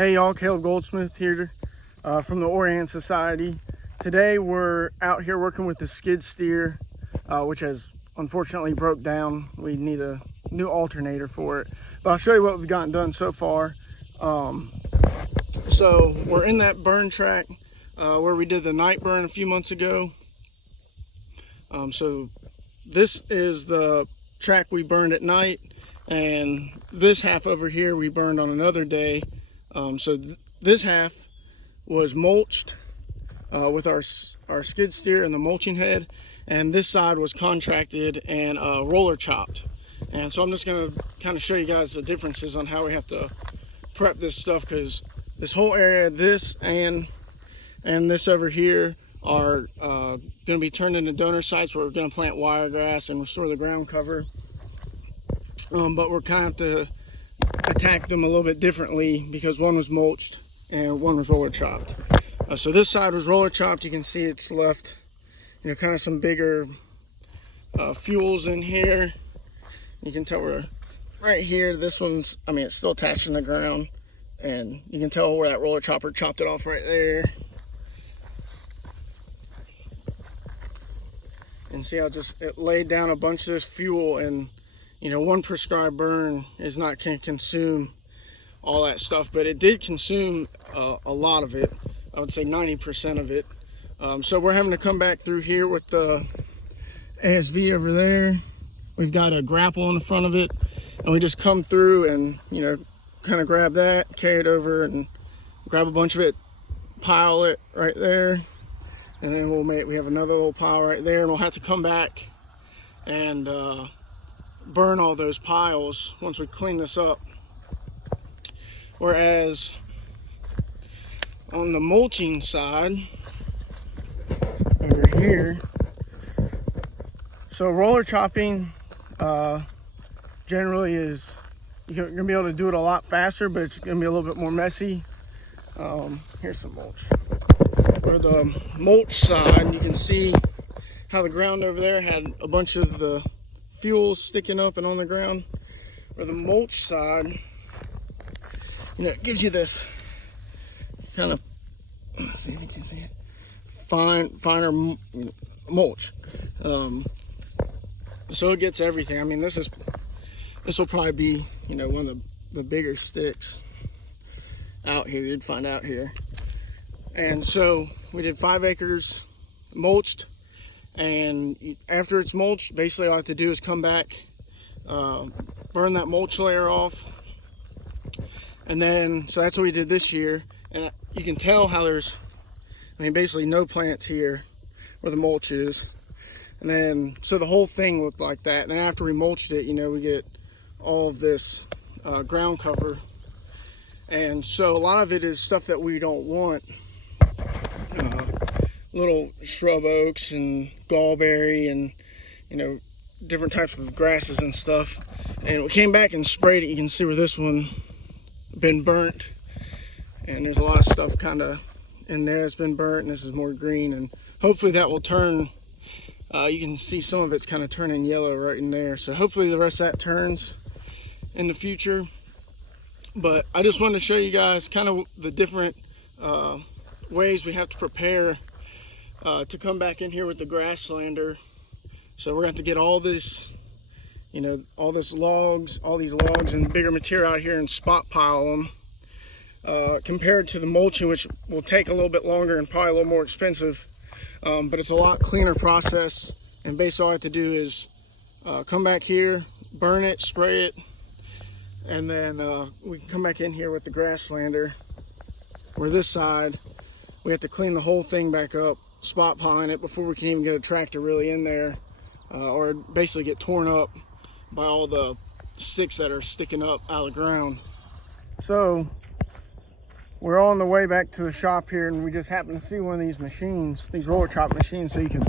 Hey y'all, Caleb Goldsmith here from the Orient Society. Today we're out here working with the skid steer, which has unfortunately broke down. We need a new alternator for it. But I'll show you what we've gotten done so far. So we're in that burn track where we did the night burn a few months ago. So this is the track we burned at night, and this half over here we burned on another day. So this half was mulched with our skid steer and the mulching head, and this side was contracted and roller chopped. And so I'm just going to kind of show you guys the differences on how we have to prep this stuff, because this whole area, this and this over here, are going to be turned into donor sites where we're going to plant wiregrass and restore the ground cover. But we're kind of to attack them a little bit differently because one was mulched and one was roller chopped. So this side was roller chopped. You can see it's left, kind of some bigger fuels in here. You can tell we're right here. This one's, it's still attached in the ground, and you can tell where that roller chopper chopped it off right there. And see how it laid down a bunch of this fuel, and one prescribed burn is not going to consume all that stuff, but it did consume a lot of it. I would say 90% of it. So we're having to come back through here with the ASV over there. We've got a grapple on the front of it, and we just come through and kind of grab that, carry it over, and grab a bunch of it, pile it right there, and then we have another little pile right there, and we'll have to come back and burn all those piles once we clean this up. Whereas on the mulching side over here, so roller chopping generally is, you're gonna be able to do it a lot faster, but it's gonna be a little bit more messy. Here's some mulch. For the mulch side, you can see how the ground over there had a bunch of the fuels sticking up and on the ground. Where the mulch side, it gives you this kind of, let's see if you can see it, finer mulch. So it gets everything. This will probably be one of the bigger sticks out here you'd find out here. And so we did 5 acres mulched. And after it's mulched, basically all I have to do is come back, burn that mulch layer off. And then, so that's what we did this year. And you can tell how there's, basically no plants here where the mulch is. And then, so the whole thing looked like that. And then after we mulched it, we get all of this ground cover. And so a lot of it is stuff that we don't want. Little shrub oaks and gallberry and different types of grasses and stuff. And we came back and sprayed it. You can see where this one been burnt, and there's a lot of stuff kind of in there that's been burnt, and this is more green, and hopefully that will turn. You can see some of it's kind of turning yellow right in there, so hopefully the rest of that turns in the future. But I just wanted to show you guys kind of the different ways we have to prepare to come back in here with the grasslander. So we're going to have to get all this, all these logs and bigger material out here and spot pile them. Compared to the mulching, which will take a little bit longer and probably a little more expensive, but it's a lot cleaner process. And basically all I have to do is come back here, burn it, spray it, and then we can come back in here with the grasslander. Where this side, we have to clean the whole thing back up, spot piling it before we can even get a tractor really in there, or basically get torn up by all the sticks that are sticking up out of the ground. So we're on the way back to the shop here, and we just happened to see one of these machines, these roller chop machines, so you can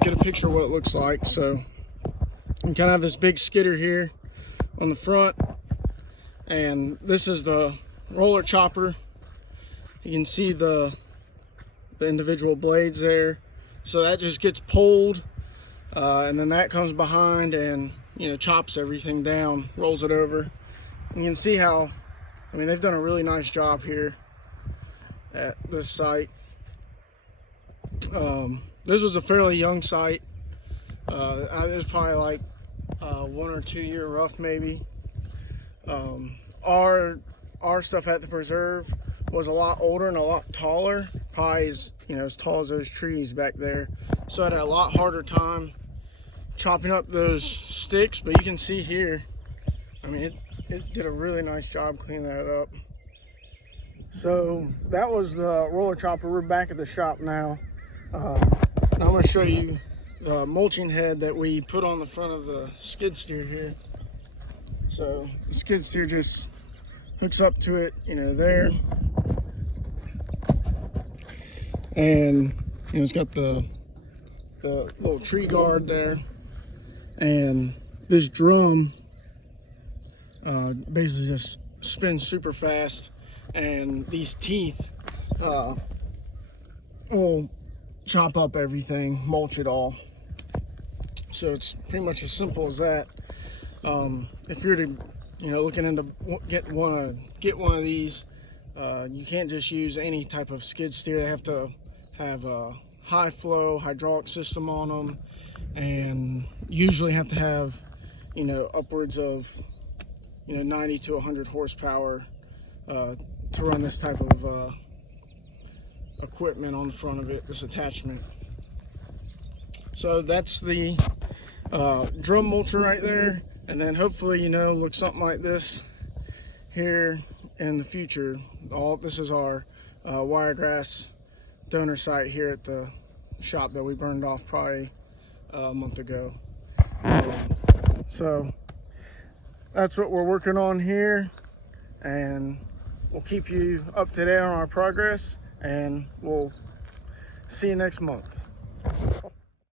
get a picture of what it looks like. So you kind of have this big skidder here on the front, and this is the roller chopper. You can see the individual blades there. So that just gets pulled, and then that comes behind and chops everything down, rolls it over. You can see how I mean, they've done a really nice job here at this site. This was a fairly young site. It was probably like 1 or 2 year rough maybe. Our stuff at the preserve was a lot older and a lot taller, probably as tall as those trees back there. So I had a lot harder time chopping up those sticks, but you can see here, I mean, it did a really nice job cleaning that up. So that was the roller chopper. We're back at the shop now. I'm going to show you the mulching head that we put on the front of the skid steer here. So the skid steer just hooks up to it, there. And it's got the little tree guard there. And this drum basically just spins super fast, and these teeth will chop up everything, mulch it all. So it's pretty much as simple as that. If you're to looking into get one of these, you can't just use any type of skid steer. They have to have a high flow hydraulic system on them, and usually have to have upwards of 90 to 100 horsepower to run this type of equipment on the front of it, this attachment. So that's the drum mulcher right there, and then hopefully look something like this here in the future. This is our Wiregrass donor site here at the shop that we burned off probably a month ago. So that's what we're working on here, and we'll keep you up to date on our progress, and we'll see you next month.